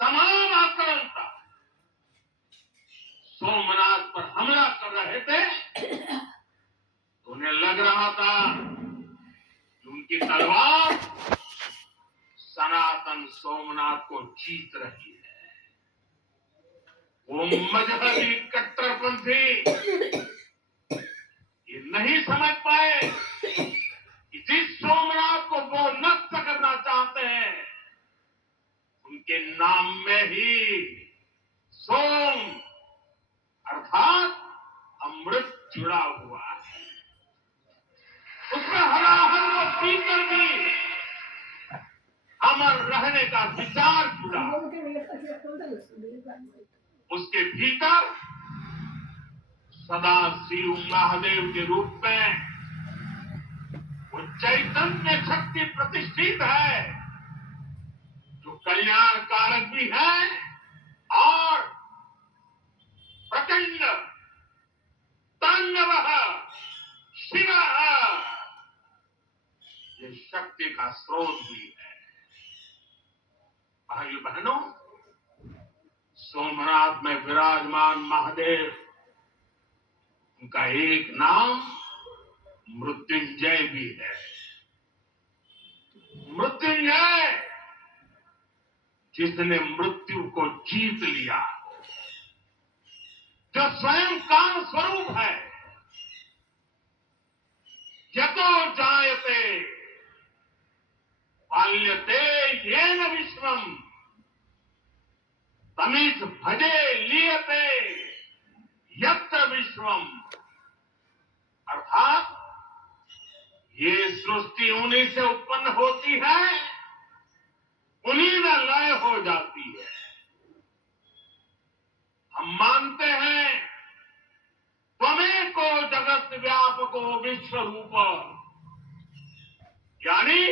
तमाम आक्रांता सोमनाथ पर हमला कर रहे थे तो उन्हें लग रहा था कि उनकी तलवार सनातन सोमनाथ को जीत रही है। वो मजहबी कट्टरपंथी ये नहीं समझ पाए कि जिस सोमनाथ को वो नष्ट करना चाहते हैं उनके नाम में ही सोम अर्थात अमृत जुड़ा हुआ है। उसमें हराहर वो पीकर भी अमर रहने का विचार जुड़ा। उसके भीतर सदा शिव महादेव के रूप में वो चैतन्य शक्ति प्रतिष्ठित है जो कल्याण कारक भी है और प्रचंड तांडव शिव ये शक्ति का स्रोत भी है। भाइयों बहनों, सोमनाथ में विराजमान महादेव उनका एक नाम मृत्युंजय भी है। मृत्युंजय जिसने मृत्यु को जीत लिया, जो स्वयं काल स्वरूप है। यतो जायते पाल्यते येन विश्वम तमीश भजे लियते यत्र विश्वम। अर्थात ये सृष्टि उन्हीं से उत्पन्न होती है, उन्हीं में लय हो जाती है। हम मानते हैं त्वमेको जगत व्यापको विश्व रूप, यानी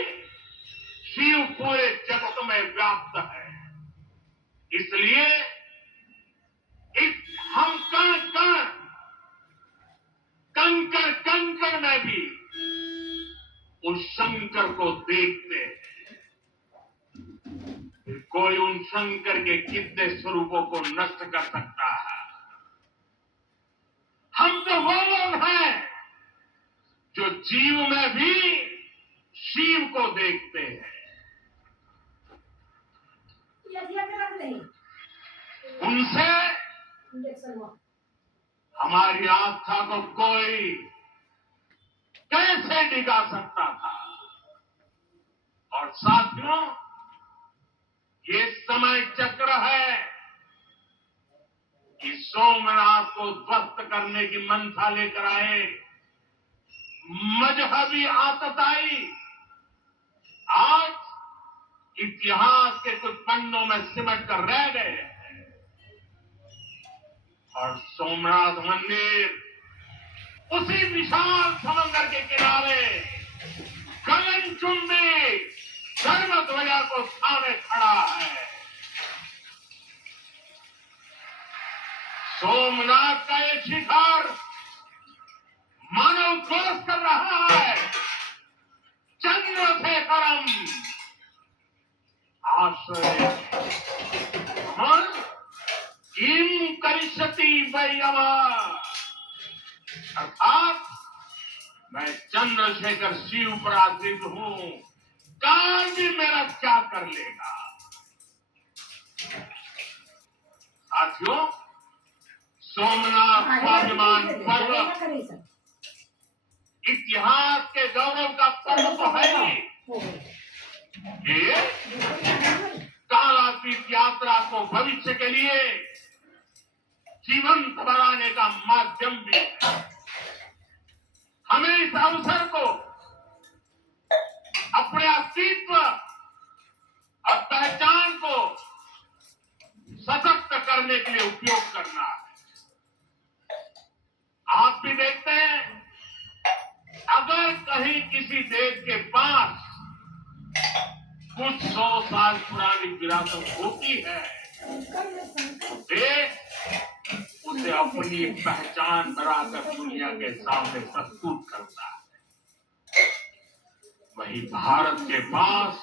शिव पूरे जगत में व्याप्त है। इसलिए हम कण कण कंकड़ कंकड़ में भी उस शंकर को देखते हैं। कोई उन शंकर के कितने स्वरूपों को नष्ट कर सकता है? हम तो वो लोग हैं जो जीव में भी शिव को देखते हैं। उनसे हमारी आस्था को कोई कैसे डिगा सकता था? और साथियों, ये समय चक्र है कि सोमनाथ को ध्वस्त करने की मंशा लेकर आए मजहबी आतताई आज इतिहास के कुछ पन्नों में सिमट कर रह गए हैं। और सोमनाथ मंदिर उसी विशाल समंदर के किनारे गगनचुंबी धर्म ध्वजा को सामने खड़ा है। सोमनाथ का ये शिखर मानव क्रोध कर रहा है। चंद्रशेखरम आश्रय किम करिष्यति वैयम, अर्थात मैं चंद्रशेखर शिव पर आश्रित हूं, काल भी मेरा क्या कर लेगा। साथियों, सोमनाथ स्वाभिमान पर्व इतिहास के गौरव का पर्व तो है ही, ये कालातीत यात्रा को भविष्य के लिए जीवंत बनाने का माध्यम भी है। हमें इस अवसर को अपने अस्तित्व और पहचान को सशक्त करने के लिए उपयोग करना है। आप भी देखते हैं, अगर कहीं किसी देश के पास कुछ 100 साल पुरानी विरासत होती है, देश उसे अपनी पहचान बनाकर दुनिया के सामने प्रस्तुत करता है। वही भारत के पास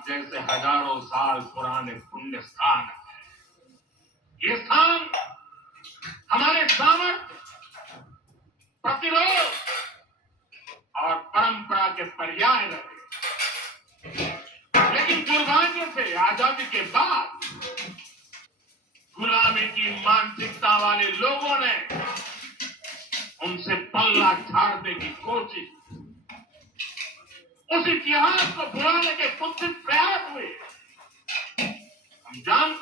केदारनाथ जैसे हजारों साल पुराने पुण्य स्थान है। ये स्थान हमारे सामर्थ्य, प्रतिरोध और परंपरा के पर्याय रहे। लेकिन दुर्भाग्य से आजादी के बाद गुलामी की मानसिकता वाले लोगों ने उनसे पल्ला झाड़ने की कोशिश, उस इतिहास को भुलाने के कुछ प्रयास हुए। हम जानते